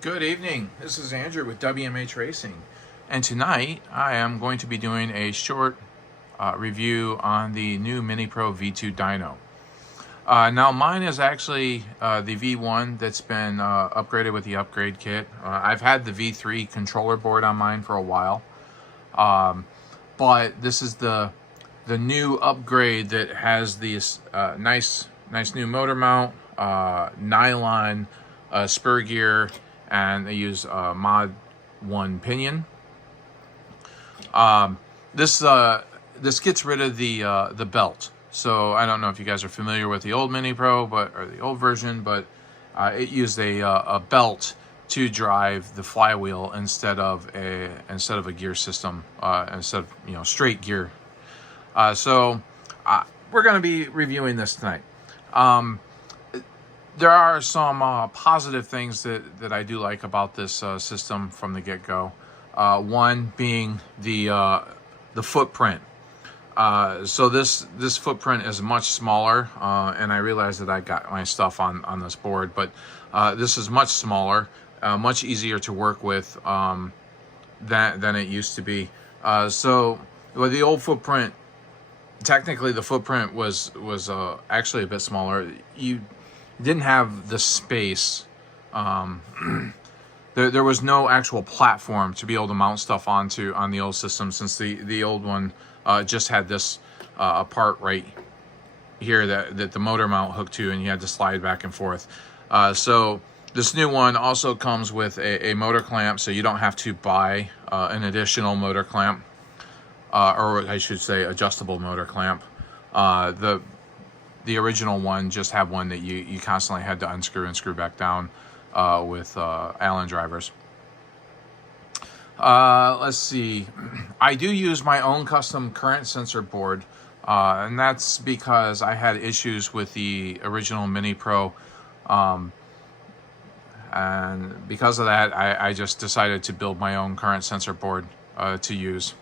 Good evening. This is Andrew with WMH Racing, and tonight I am going to be doing a short review on the new MiniPro V2 dyno. Now mine is actually the V1 that's been upgraded with the upgrade kit. I've had the V3 controller board on mine for a while, but this is the new upgrade that has this nice new motor mount, nylon spur gear, and they use Mod 1 pinion. This gets rid of the belt. So I don't know if you guys are familiar with the old MiniPro, or the old version, but it used a belt to drive the flywheel instead of a gear system, instead of straight gear. So we're going to be reviewing this tonight. There are some positive things that I do like about this system from the get-go. One being the footprint. So this footprint is much smaller, and I realize that I got my stuff on this board, but this is much smaller, much easier to work with than it used to be. So with the old footprint, technically the footprint was actually a bit smaller. You didn't have the space. There was no actual platform to be able to mount stuff onto on the old system, since the old one just had this part right here that the motor mount hooked to, and you had to slide back and forth. So this new one also comes with a motor clamp, so you don't have to buy an additional motor clamp, or I should say adjustable motor clamp. The original one just had one that you constantly had to unscrew and screw back down with Allen drivers. Let's see. I do use my own custom current sensor board, and that's because I had issues with the original MiniPro, and because of that, I just decided to build my own current sensor board to use.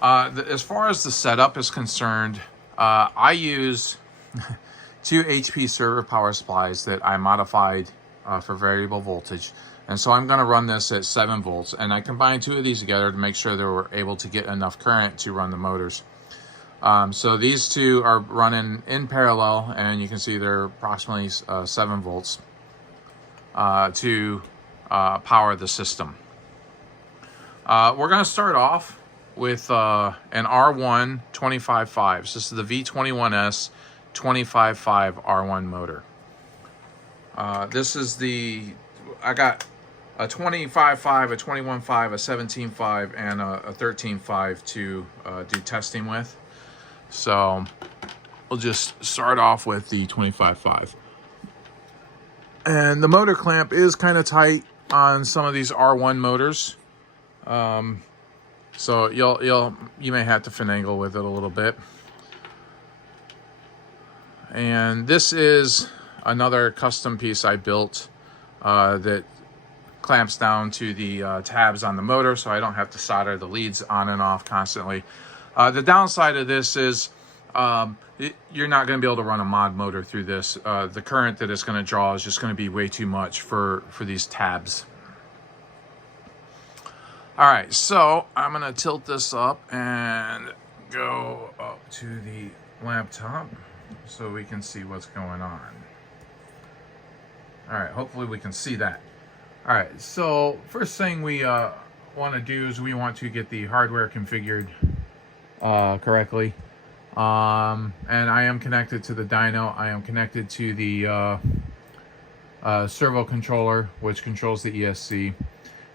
As far as the setup is concerned, I use 2 HP server power supplies that I modified for variable voltage. And so I'm going to run this at 7 volts. And I combined 2 of these together to make sure they were able to get enough current to run the motors. So these 2 are running in parallel, and you can see they're approximately 7 volts to power the system. We're going to start off with an R1 25.5. This is the V21S 25.5 R1 motor. This is I got a 25.5, a 21.5, a 17.5, and a 13.5 to do testing with. So we'll just start off with the 25.5. And the motor clamp is kind of tight on some of these R1 motors. So you may have to finagle with it a little bit. And this is another custom piece I built that clamps down to the tabs on the motor, so I don't have to solder the leads on and off constantly. The downside of this is you're not going to be able to run a mod motor through this. The current that it's going to draw is just going to be way too much for these tabs. All right, so I'm going to tilt this up and go up to the laptop so we can see what's going on. All right, hopefully we can see that. All right, so first thing we want to do is we want to get the hardware configured correctly. And I am connected to the dyno. I am connected to the servo controller, which controls the ESC.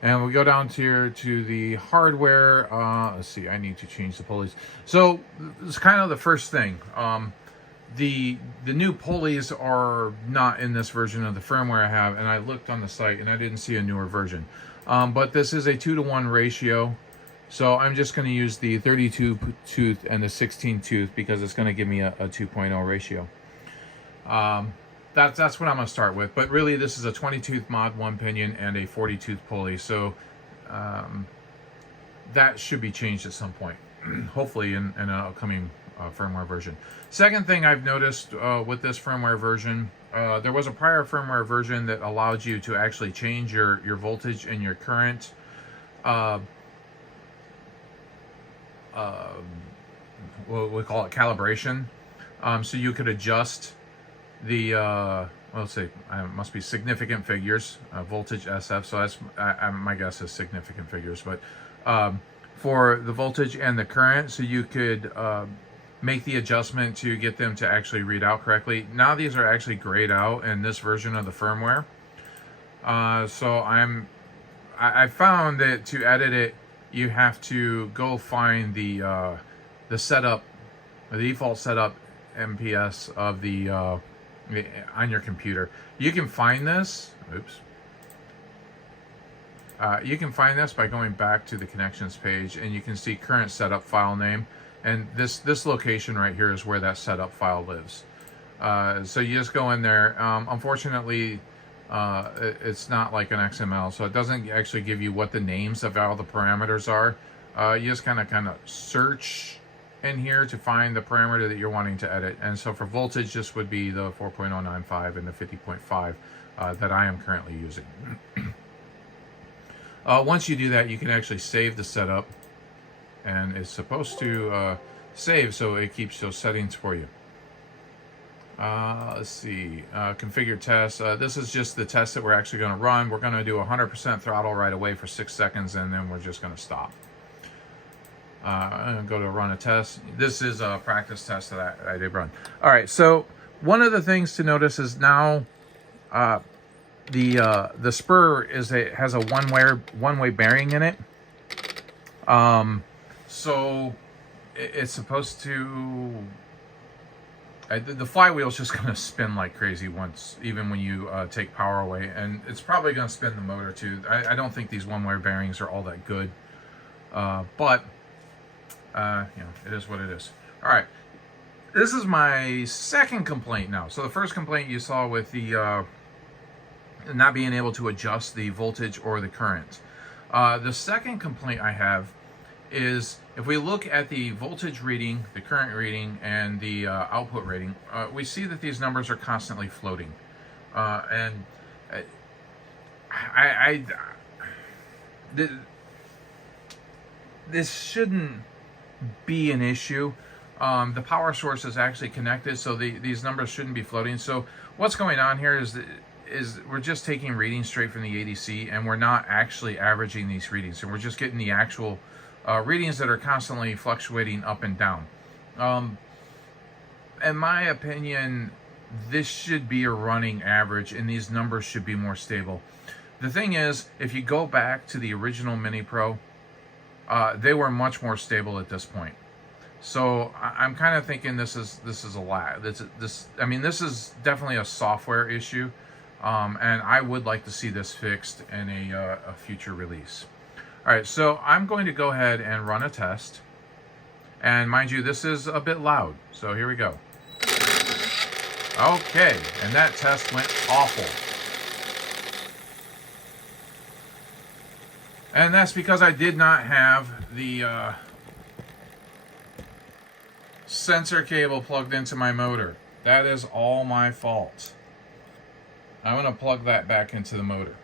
And we go down here to the hardware. Let's see, I need to change the pulleys. So it's kind of the first thing. The new pulleys are not in this version of the firmware I have, and I looked on the site and I didn't see a newer version. But this is a 2-to-1 ratio, so I'm just going to use the 32 tooth and the 16 tooth because it's going to give me a 2.0 ratio. That's what I'm going to start with. But really, this is a 20 tooth Mod 1 pinion and a 40 tooth pulley, so that should be changed at some point, hopefully in an upcoming firmware version. Second thing I've noticed with this firmware version There was a prior firmware version that allowed you to actually change your voltage and your current. Uh, what we call it calibration. So you could adjust the well, let's say it must be significant figures, voltage SF. So that's my guess is significant figures, but for the voltage and the current, so you could make the adjustment to get them to actually read out correctly. Now these are actually grayed out in this version of the firmware. So I found that to edit it, you have to go find the setup, the default setup MPS of the on your computer. You can find this. Oops. You can find this by going back to the connections page, and you can see current setup file name, and this location right here is where that setup file lives. So you just go in there. Unfortunately, it's not like an XML, so it doesn't actually give you what the names of all the parameters are. You just kind of search in here to find the parameter that you're wanting to edit. And so for voltage, this would be the 4.095 and the 50.5 that I am currently using. Once you do that, you can actually save the setup, and it's supposed to save so it keeps those settings for you. Let's see, configure test. This is just the test that we're actually going to run. We're going to do 100% throttle right away for 6 seconds, and then we're just going to stop. I'm going to go to run a test. This is a practice test that I did run. All right, so one of the things to notice is now the spur has a one-way bearing in it. So it's supposed to. The flywheel is just going to spin like crazy even when you take power away, and it's probably going to spin the motor too. I don't think these one-way bearings are all that good, but you know, it is what it is. All right, this is my second complaint now. So the first complaint you saw with the not being able to adjust the voltage or the current. The second complaint I have is if we look at the voltage reading, the current reading, and the output rating, we see that these numbers are constantly floating. And this shouldn't be an issue. The power source is actually connected, so these numbers shouldn't be floating. So what's going on here is we're just taking readings straight from the ADC, and we're not actually averaging these readings, and we're just getting the actual readings that are constantly fluctuating up and down. In my opinion, this should be a running average, and these numbers should be more stable. The thing is, if you go back to the original MiniPro, they were much more stable at this point. So I'm kind of thinking this is a lag. I mean, this is definitely a software issue, and I would like to see this fixed in a future release. All right, so I'm going to go ahead and run a test. And mind you, this is a bit loud. So here we go. Okay, and that test went awful. And that's because I did not have the sensor cable plugged into my motor. That is all my fault. I'm going to plug that back into the motor.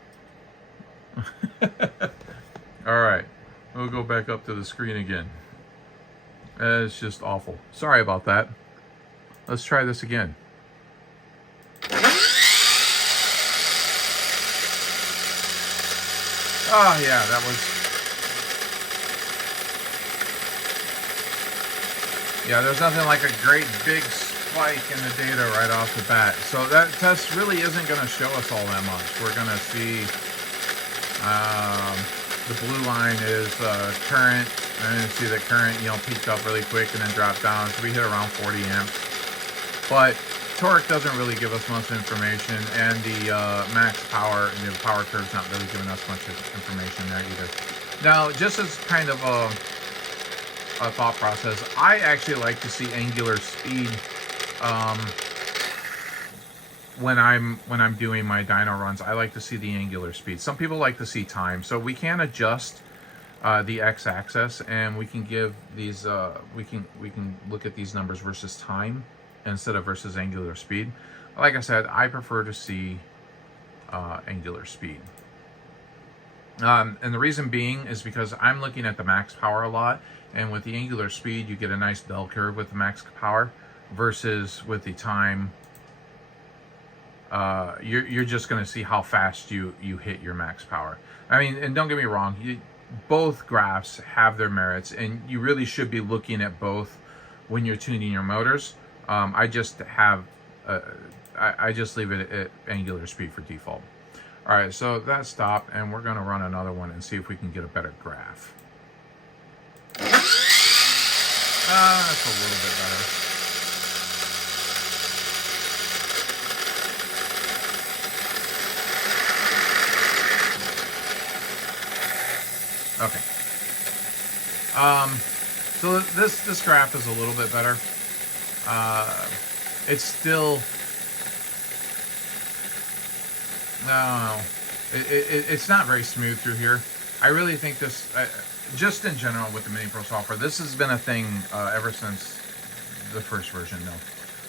All right, we'll go back up to the screen again. It's just awful. Sorry about that. Let's try this again. Oh yeah, that was... Yeah, there's nothing like a great big spike in the data right off the bat. So that test really isn't going to show us all that much. We're going to see... the blue line is current, and you see that current, peaked up really quick and then dropped down. So we hit around 40 amps. But torque doesn't really give us much information, and the max power, the power curve's not really giving us much information there either. Now, just as kind of a thought process, I actually like to see angular speed when I'm doing my dyno runs. I like to see the angular speed. Some people like to see time, so we can adjust the x-axis, and we can give these we can look at these numbers versus time instead of versus angular speed. like I said, I prefer to see angular speed. And the reason being is because I'm looking at the max power a lot, and with the angular speed, you get a nice bell curve with the max power, versus with the time, you're just going to see how fast you hit your max power. I mean, and don't get me wrong, both graphs have their merits, and you really should be looking at both when you're tuning your motors. I just leave it at angular speed for default. All right, so that stopped, and we're going to run another one and see if we can get a better graph. That's a little bit better. Okay. So this graph is a little bit better. It's still, no, it's not very smooth through here. I really think this, just in general with the MiniPro software, this has been a thing ever since the first version. No,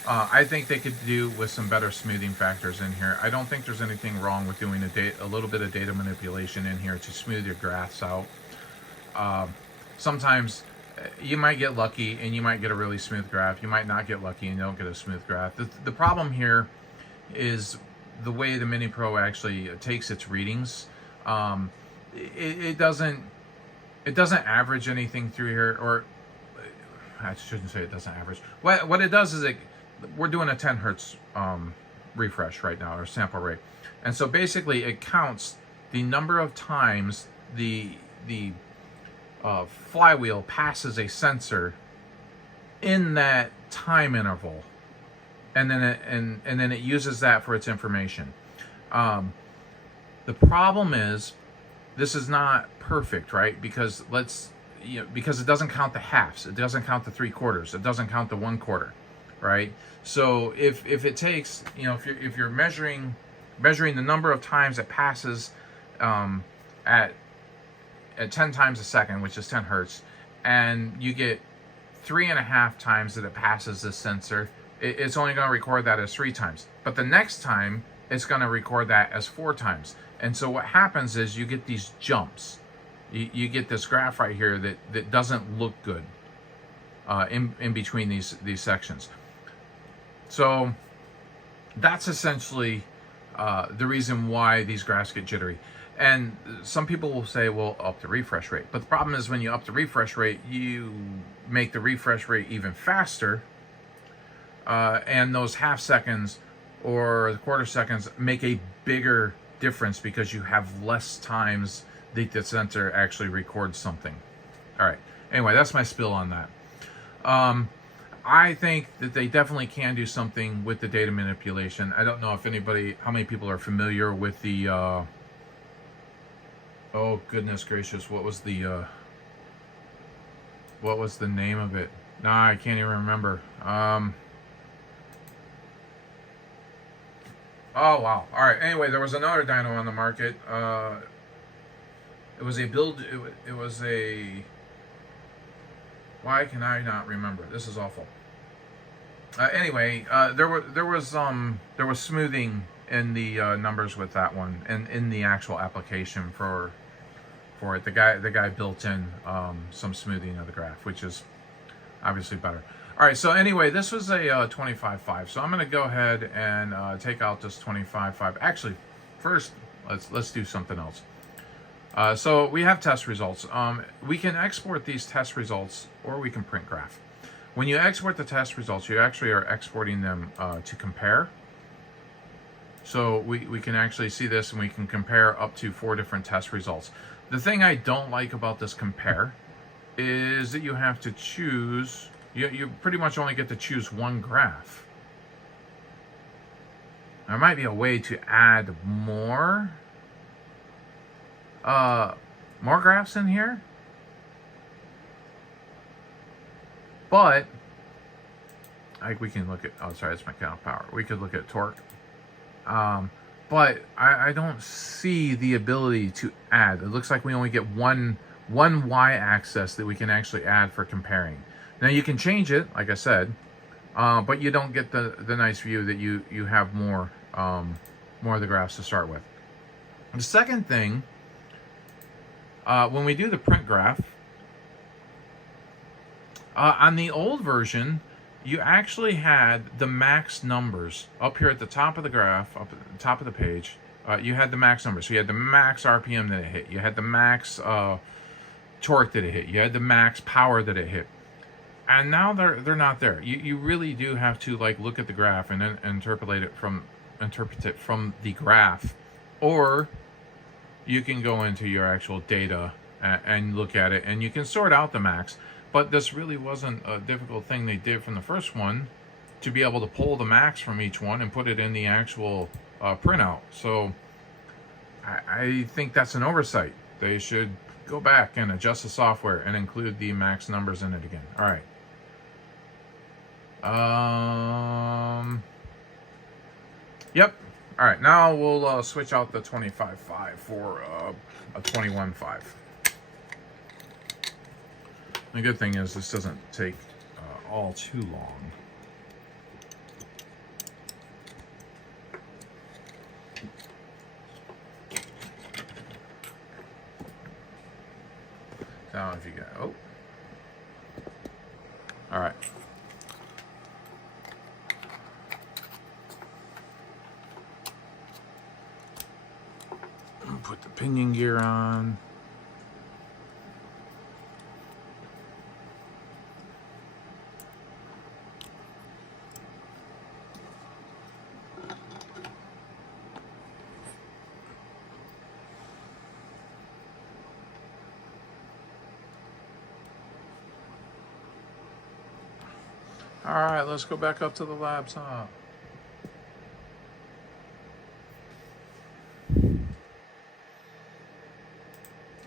I think they could do with some better smoothing factors in here. I don't think there's anything wrong with doing a little bit of data manipulation in here to smooth your graphs out. Sometimes you might get lucky and you might get a really smooth graph. You might not get lucky and you don't get a smooth graph. The problem here is the way the MiniPro actually takes its readings. It doesn't average anything through here, or I shouldn't say it doesn't average. What it does is we're doing a 10 hertz refresh right now, or sample rate, and so basically it counts the number of times the flywheel passes a sensor in that time interval, and then it uses that for its information. The problem is this is not perfect, right? Because because it doesn't count the halves, it doesn't count the 3/4, it doesn't count the 1/4, right? So if it takes, if you're measuring the number of times it passes at 10 times a second, which is 10 hertz, and you get 3.5 times that it passes this sensor, it's only going to record that as 3 times. But the next time, it's going to record that as 4 times. And so what happens is you get these jumps. You get this graph right here that doesn't look good in between these sections. So that's essentially the reason why these graphs get jittery. And some people will say, well, up the refresh rate. But the problem is when you up the refresh rate, you make the refresh rate even faster. And those half seconds or the quarter seconds make a bigger difference because you have less times that the sensor actually records something. All right. Anyway, that's my spill on that. I think that they definitely can do something with the data manipulation. I don't know if how many people are familiar with the, oh goodness gracious, what was the name of it? Nah, I can't even remember. Oh wow. All right. Anyway, there was another dyno on the market. It was a build. It was a. Why can I not remember? This is awful. Anyway, there was smoothing in the numbers with that one, and in the actual application for it. The guy built in some smoothing of the graph, which is obviously better. All right, so anyway, this was a 25.5. So I'm going to go ahead and take out this 25.5. Actually, first, let's do something else. So we have test results. We can export these test results, or we can print graph. When you export the test results, you actually are exporting them to compare. So we can actually see this, and we can compare up to 4 different test results. The thing I don't like about this compare is that you have to choose. You pretty much only get to choose one graph. There might be a way to add more graphs in here, but we can look at, oh sorry, it's mechanical power. We could look at torque, but I don't see the ability to add. It looks like we only get one y-axis that we can actually add for comparing. Now you can change it, like I said, but you don't get the nice view that you have more of the graphs to start with. The second thing, when we do the print graph, on the old version, you actually had the max numbers up here at the top of the graph, up at the top of the page. You had the max numbers. So you had the max RPM that it hit. You had the max torque that it hit. You had the max power that it hit. And now they're not there. You really do have to like look at the graph and then interpret it from the graph, or you can go into your actual data and look at it, and you can sort out the max. But this really wasn't a difficult thing they did from the first one, to be able to pull the max from each one and put it in the actual printout. So I think that's an oversight. They should go back and adjust the software and include the max numbers in it again. All right. Yep. All right. Now we'll switch out the 25.5 for a 21.5. The good thing is this doesn't take all too long. Now if you get, oh, all right. Put the pinion gear on. All right, let's go back up to the laptop.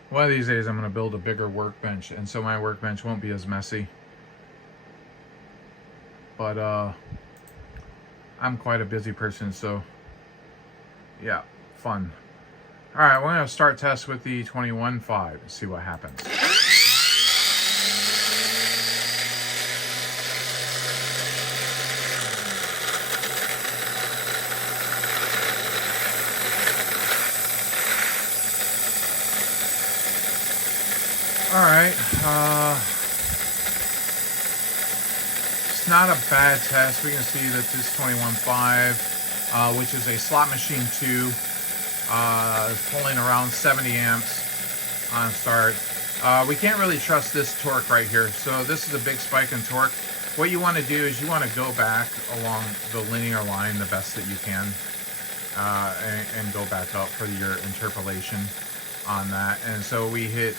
One of these days I'm going to build a bigger workbench, and so my workbench won't be as messy. But I'm quite a busy person, so yeah, fun. All right, we're going to start test with the 21.5 and see what happens. All right, it's not a bad test. We can see that this 21.5, which is a slot machine 2, is pulling around 70 amps on start. We can't really trust this torque right here. So this is a big spike in torque. What you want to do is you want to go back along the linear line the best that you can, and go back up for your interpolation on that. And so we hit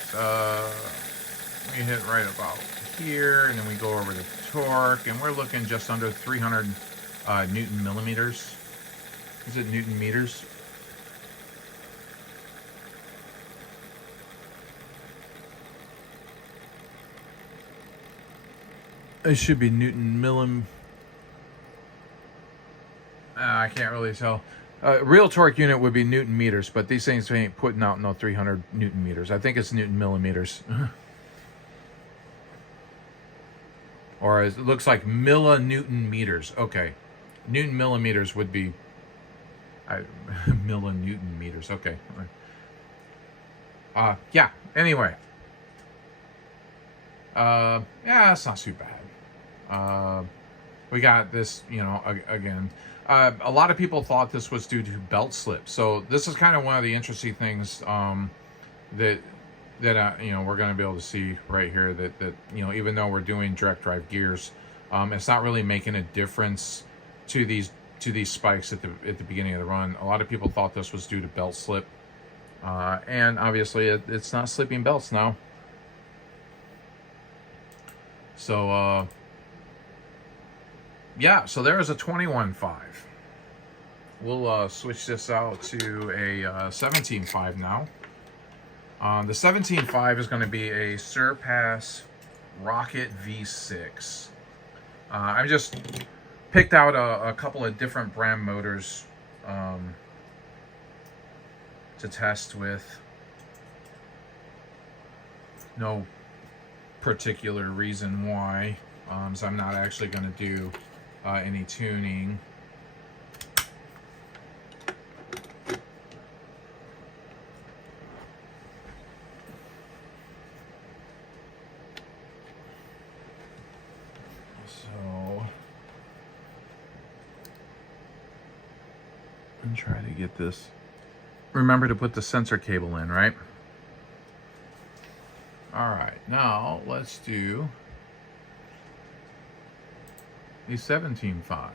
right about here, and then we go over the torque, and we're looking just under 300 Newton millimeters. Is it Newton meters? It should be Newton millim. I can't really tell. Real torque unit would be Newton meters, but these things ain't putting out no 300 Newton meters. I think it's Newton millimeters. Or it looks like millinewton meters. Okay. Newton millimeters would be millinewton meters. Okay. Yeah, anyway. Yeah, it's not too bad. We got this, you know, again. A lot of people thought this was due to belt slip. So this is kind of one of the interesting things that you know, we're going to be able to see right here, that you know, even though we're doing direct drive gears, it's not really making a difference to these spikes at the beginning of the run. A lot of people thought this was due to belt slip, and obviously it's not slipping belts now. So yeah, so there is a 21.5. We'll switch this out to a 17.5 now. The 17.5 is going to be a Surpass Rocket V6. I just picked out a couple of different brand motors to test with. No particular reason why. So I'm not actually going to do any tuning. So and try to get this. Remember to put the sensor cable in, right? All right, now let's do the 17.5. Oh,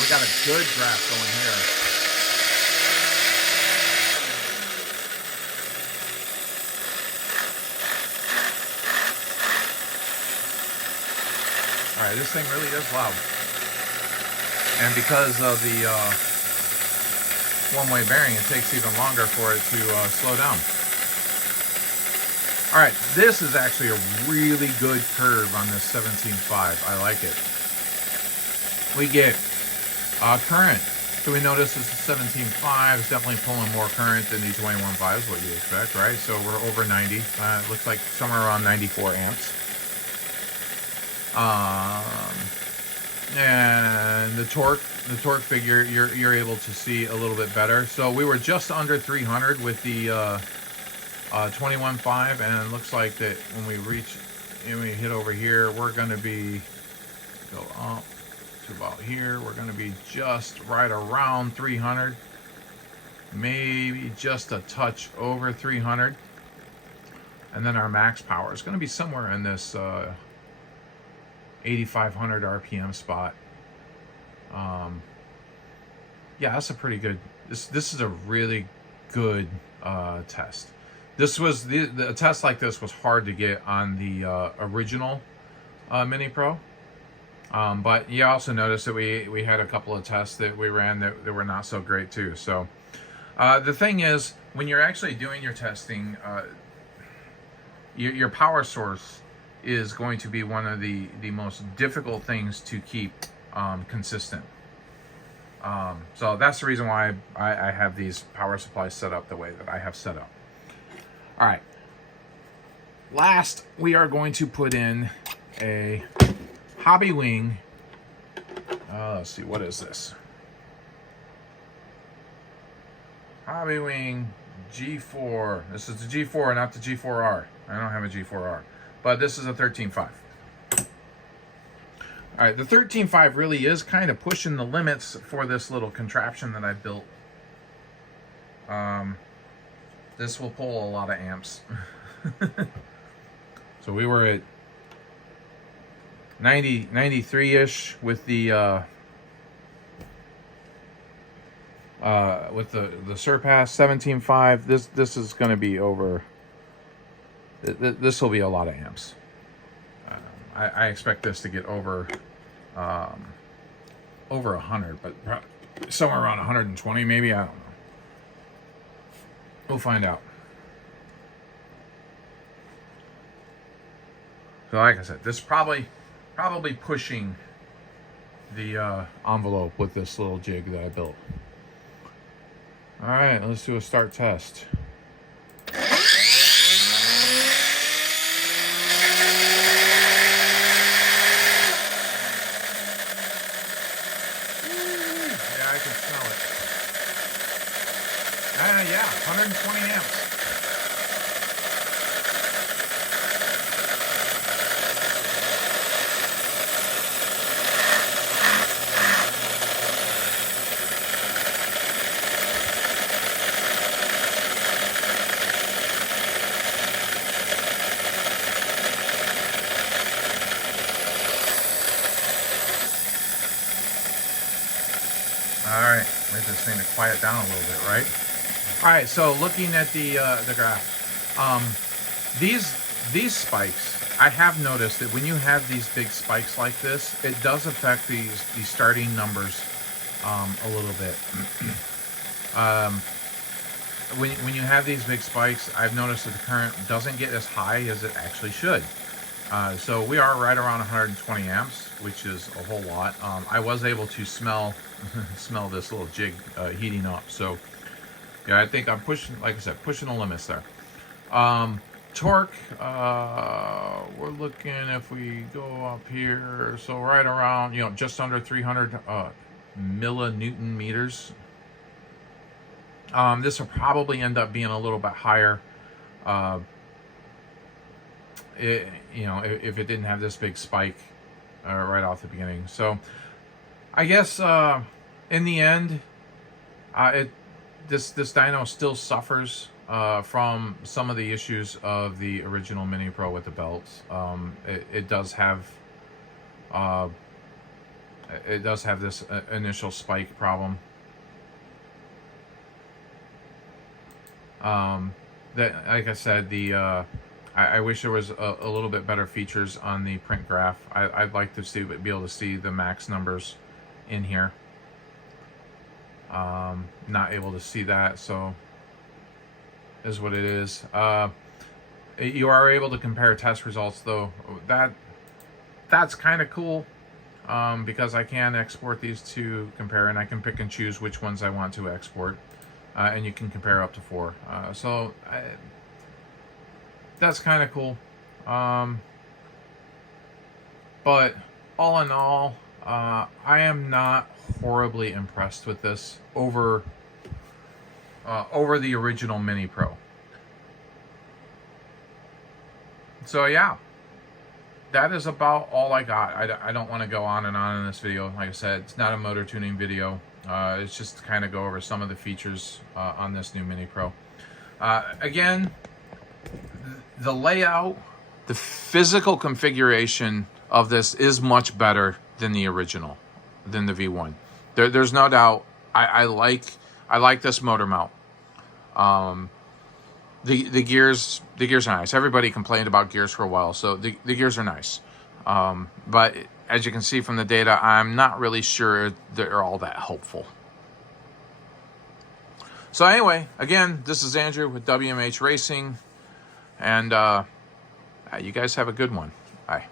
we got a good draft going here. All right, this thing really is loud. And because of the one-way bearing, it takes even longer for it to slow down. All right, this is actually a really good curve on this 17.5. I like it. We get current. So we notice this is 17.5 is definitely pulling more current than the 21.5 is what you expect, right? So we're over 90. It looks like somewhere around 94 amps. And the torque figure, you're able to see a little bit better. So we were just under 300 with the 21.5, and it looks like that when we hit over here, we're going to go up to about here. We're going to be just right around 300, maybe just a touch over 300, and then our max power is going to be somewhere in this 8,500 RPM spot. Yeah, that's a pretty good. This is a really good test. This was the test like this was hard to get on the original MiniPro, but you also notice that we had a couple of tests that we ran that were not so great too. So the thing is, when you're actually doing your testing, your power source is going to be one of the most difficult things to keep consistent. So that's the reason why I have these power supplies set up the way that I have set up. All right. Last, we are going to put in a Hobby Wing. Let's see, what is this? Hobby Wing G4. This is the G4, not the G4R. I don't have a G4R, but this is a 13.5. All right, the 13.5 really is kind of pushing the limits for this little contraption that I built. This will pull a lot of amps. So we were at 93-ish with the Surpass 17.5. This is going to be over. This will be a lot of amps. I expect this to get over 100, but somewhere around 120 maybe. I don't know. We'll find out. So like I said, this probably pushing the envelope with this little jig that I built. All right, let's do a start test. Yeah, 120 amps. All right, wait this thing to quiet down a little bit, right? All right, so looking at the graph, these spikes, I have noticed that when you have these big spikes like this, it does affect these starting numbers a little bit. When you have these big spikes, I've noticed that the current doesn't get as high as it actually should. So we are right around 120 amps, which is a whole lot. I was able to smell this little jig heating up. So yeah, I think I'm pushing, like I said, pushing the limits there. Torque, we're looking, if we go up here, so right around, just under 300 millinewton meters. This will probably end up being a little bit higher, if it didn't have this big spike right off the beginning. So I guess in the end, this dyno still suffers from some of the issues of the original MiniPro with the belts. It does have this initial spike problem. That, like I said, I wish there was a little bit better features on the print graph. I'd like to be able to see the max numbers in here. Not able to see that, so is what it is. You are able to compare test results, though. That's kind of cool, because I can export these to compare, and I can pick and choose which ones I want to export, and you can compare up to 4. So that's kind of cool. But all in all, I am not horribly impressed with this over the original MiniPro. So yeah, that is about all I got. I don't want to go on and on in this video. Like I said, it's not a motor tuning video. It's just to kind of go over some of the features on this new MiniPro. Again, the layout, the physical configuration of this is much better than the original, than the V1. There's no doubt. I like this motor mount. The gears are nice. Everybody complained about gears for a while, so the gears are nice. But as you can see from the data, I'm not really sure they're all that helpful. So anyway, again, this is Andrew with WMH Racing, and you guys have a good one. Bye.